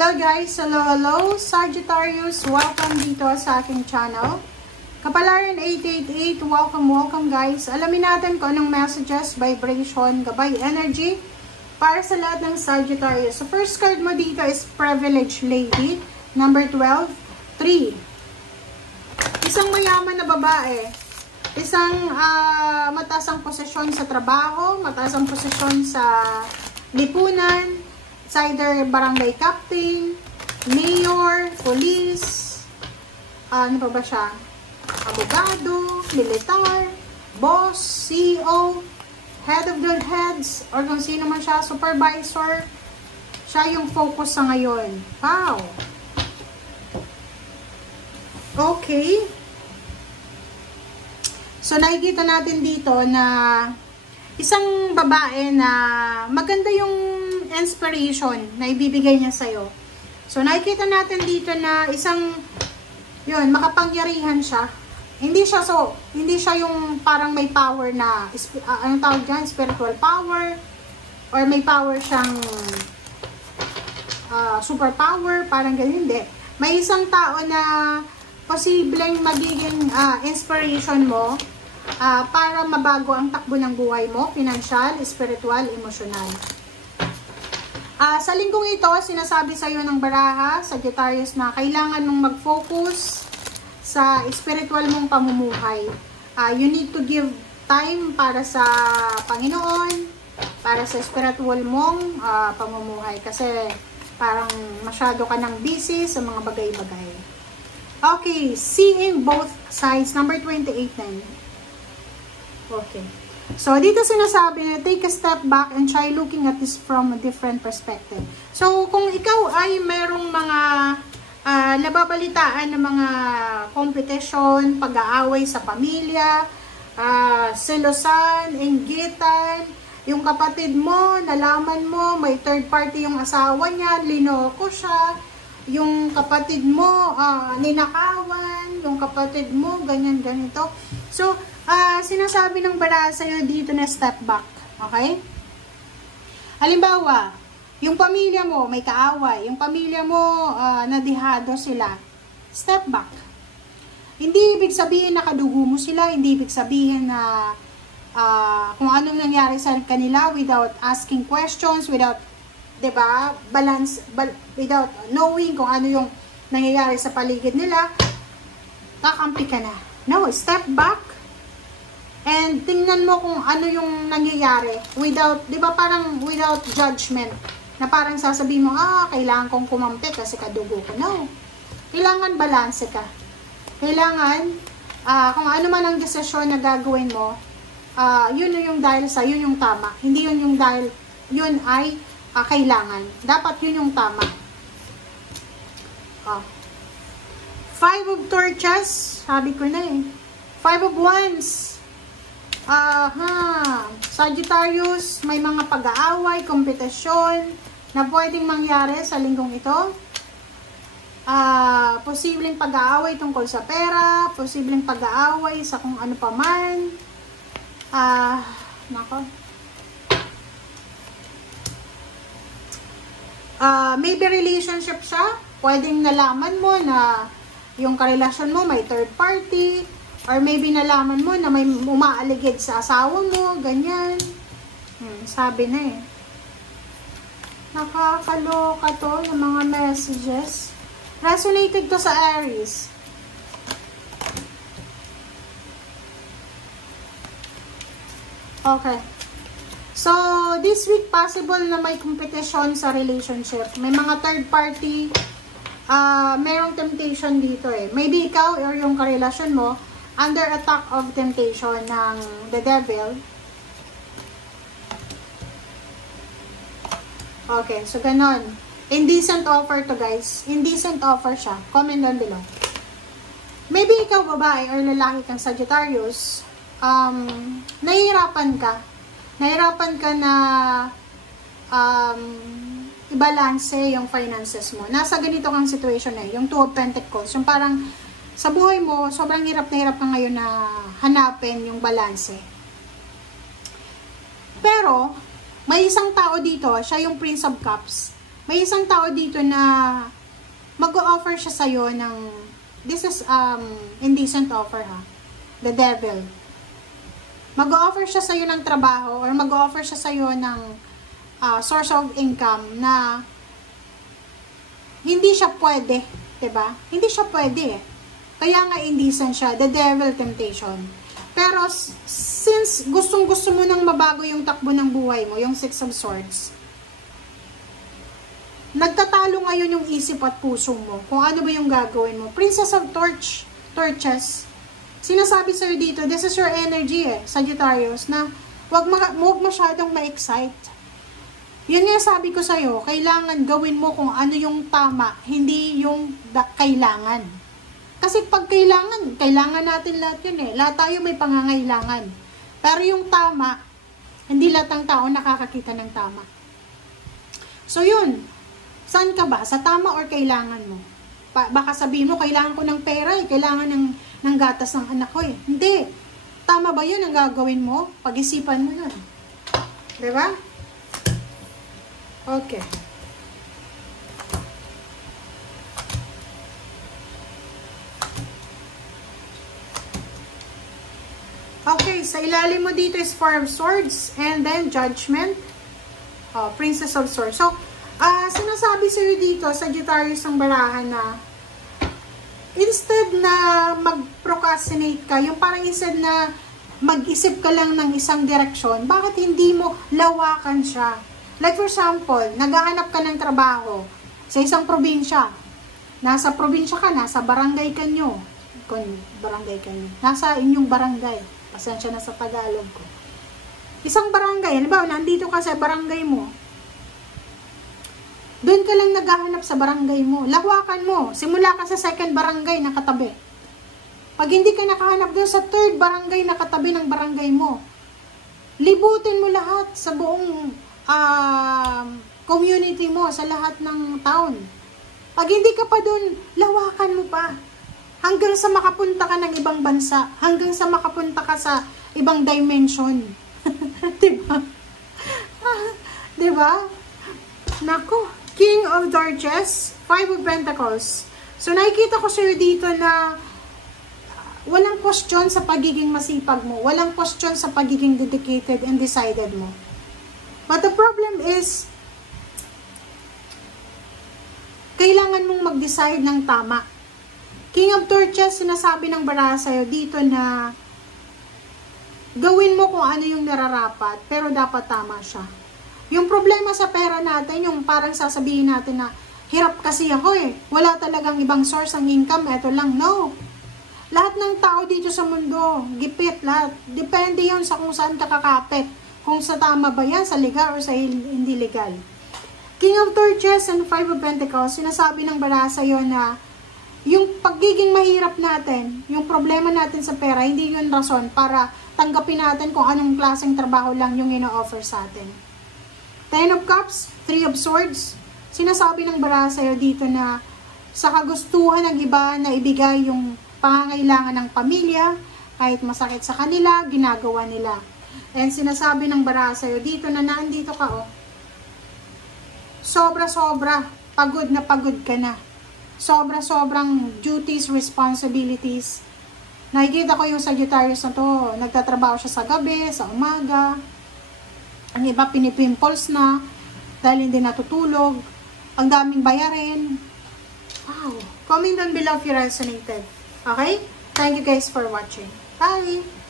Hello guys! Hello! Sagittarius, welcome dito sa aking channel. Kapalaran 888, welcome guys. Alamin natin kung anong messages, vibration, gabay, energy para sa lahat ng Sagittarius. So first card mo dito is Privileged Lady, number 12, 3. Isang mayaman na babae. Isang mataas ang posisyon sa trabaho, mataas ang posisyon sa lipunan. It's either barangay captain, mayor, police, ano pa ba siya? Abogado, militar, boss, CEO, head of the heads, or kung sino man siya, supervisor. Siya yung focus sa ngayon. Wow! Okay. So, nakikita natin dito na isang babae na maganda yung inspiration na ibibigay niya sa'yo. So, nakikita natin dito na isang, yun, makapangyarihan siya. Hindi siya yung parang may power na, anong tawag dyan? Spiritual power, or may power siyang super power, parang ganyan, hindi. May isang tao na posibleng magiging inspiration mo para mabago ang takbo ng buhay mo, financial, spiritual, emotional. Sa linggong ito, sinasabi sa iyo ng baraha, Sagittarius, na kailangan mong mag-focus sa spiritual mong pamumuhay. You need to give time para sa Panginoon, para sa spiritual mong pamumuhay. Kasi parang masyado ka nang busy sa mga bagay-bagay. Okay, seeing both sides, number 28 na. Okay. So, dito sinasabi na take a step back and try looking at this from a different perspective. So, kung ikaw ay merong mga nababalitaan ng mga competition, pag-aaway sa pamilya, selosan, inggitan, yung kapatid mo, nalaman mo, may third party yung asawa niya, linoko siya, yung kapatid mo, ninakawan, yung kapatid mo, ganyan, ganito. So, sinasabi ng baraha sa'yo dito na step back. Okay? Halimbawa, yung pamilya mo may kaaway, yung pamilya mo nadihado sila. Step back. Hindi ibig sabihin na kadugo mo sila, hindi ibig sabihin na kung anong nangyari sa kanila without asking questions, without, diba, without knowing kung ano yung nangyayari sa paligid nila, kakampi ka na. No, step back. And tingnan mo kung ano yung nangyayari without, di ba, parang without judgment. Na parang sasabihin mo, kailangan kong kumampi kasi kadugo ko. No. Kailangan balanse ka. Kailangan, kung ano man ang desisyon na gagawin mo, yun yung dahil sa, yun yung tama. Hindi yun yung dahil, yun ay kailangan. Dapat yun yung tama. 5 of torches, sabi ko na eh. 5 of wands. Sagittarius, may mga pag-aaway, kompetisyon na pwedeng mangyari sa linggong ito. Posibleng pag-aaway tungkol sa pera, posibleng pag-aaway sa kung ano pa man. Maybe relationship siya. Pwedeng nalaman mo na yung karelasyon mo may third party. Or maybe nalaman mo na may umaaligid sa asawa mo, ganyan. Sabi na eh. Nakakaloka to yung mga messages. Resonated to sa Aries. Okay. So, this week possible na may competition sa relationship. May mga third party, mayroong temptation dito eh. Maybe ikaw or yung karelasyon mo, under attack of temptation ng the devil. Okay, so ganon. Indecent offer to guys. Indecent offer siya. Comment down below. Maybe ikaw babae or lalaki kang Sagittarius, nahihirapan ka. Nahihirapan ka na i-balance yung finances mo. Nasa ganito kang situation eh. Yung 2 of Pentacles. Yung parang sa buhay mo, sobrang hirap na hirap ka ngayon na hanapin yung balanse. Pero, may isang tao dito, siya yung Prince of Cups. May isang tao dito na mag-o-offer siya sa'yo ng, this is indecent offer ha, the devil. Mag-o-offer siya sa'yo ng trabaho or mag-o-offer siya sa'yo ng source of income na hindi siya pwede, diba? Hindi siya pwede eh. Kaya nga indecent siya, the devil temptation. Pero since gustong-gusto mo nang mabago yung takbo ng buhay mo, yung Six of Swords, nagtatalo ngayon yung isip at puso mo kung ano ba yung gagawin mo. Princess of Torches, sinasabi sa'yo dito, this is your energy Sagittarius, na wag masyadong ma-excite. Yun nga sabi ko sa'yo, kailangan gawin mo kung ano yung tama, hindi yung kailangan. Kasi pag kailangan natin lahat yun Lahat tayo may pangangailangan. Pero yung tama, hindi lahat ng tao nakakakita ng tama. So yun, saan ka ba? Sa tama or kailangan mo? Baka sabihin mo, kailangan ko ng pera kailangan ng gatas ng anak ko Hindi. Tama ba yun ang gagawin mo? Pag-isipan mo yun. Diba? Okay. Okay, sa ilalim mo dito is Four of Swords and then Judgment. Princess of Swords. So, sinasabi sa'yo dito, Sagittarius ang barahan na instead na mag-procrastinate ka, yung parang instead na mag-isip ka lang ng isang direksyon, bakit hindi mo lawakan siya? Like for example, naghahanap ka ng trabaho sa isang probinsya. Nasa probinsya ka, nasa barangay kanyo. Nasa inyong barangay. Pasensya na sa Tagalog ko. Isang barangay, halimbawa, nandito ka sa barangay mo. Doon ka lang naghahanap sa barangay mo. Lawakan mo. Simula ka sa second barangay na katabi. Pag hindi ka nakahanap doon sa third barangay na katabi ng barangay mo, libutin mo lahat sa buong community mo, sa lahat ng town. Pag hindi ka pa doon, lawakan mo pa. Hanggang sa makapunta ka ng ibang bansa. Hanggang sa makapunta ka sa ibang dimension. Diba? Diba? Naku. King of Torches, Five of Pentacles. So, nakikita ko sa'yo dito na walang question sa pagiging masipag mo. Walang question sa pagiging dedicated and decided mo. But the problem is, kailangan mong mag-decide ng tama. King of Torches, sinasabi ng baraha sa'yo dito na gawin mo kung ano yung nararapat, pero dapat tama siya. Yung problema sa pera natin, yung parang sasabihin natin na, hirap kasi ako wala talagang ibang source ng income, eto lang. No. Lahat ng tao dito sa mundo, gipit lahat. Depende yun sa kung saan ka kakapit. Kung sa tama ba yan, sa legal or sa hindi legal. King of Torches and Five of Pentacles, sinasabi ng baraha sa'yo na, yung pagiging mahirap natin, yung problema natin sa pera, hindi yun rason para tanggapin natin kung anong klaseng trabaho lang yung ino-offer sa atin. Ten of Cups, Three of Swords, sinasabi ng baraha sa'yo dito na sa kagustuhan ng iba na ibigay yung pangangailangan ng pamilya, kahit masakit sa kanila, ginagawa nila. And sinasabi ng baraha sa'yo dito na nandito ka sobra-sobra, pagod na pagod ka na. Sobra-sobrang duties, responsibilities. Nakikita ko yung Sagittarius na to, nagtatrabaho siya sa gabi, sa umaga. Ang iba pinipimples na dahil hindi natutulog. Ang daming bayarin. Wow. Comment down below if you resonated. Okay? Thank you guys for watching. Bye!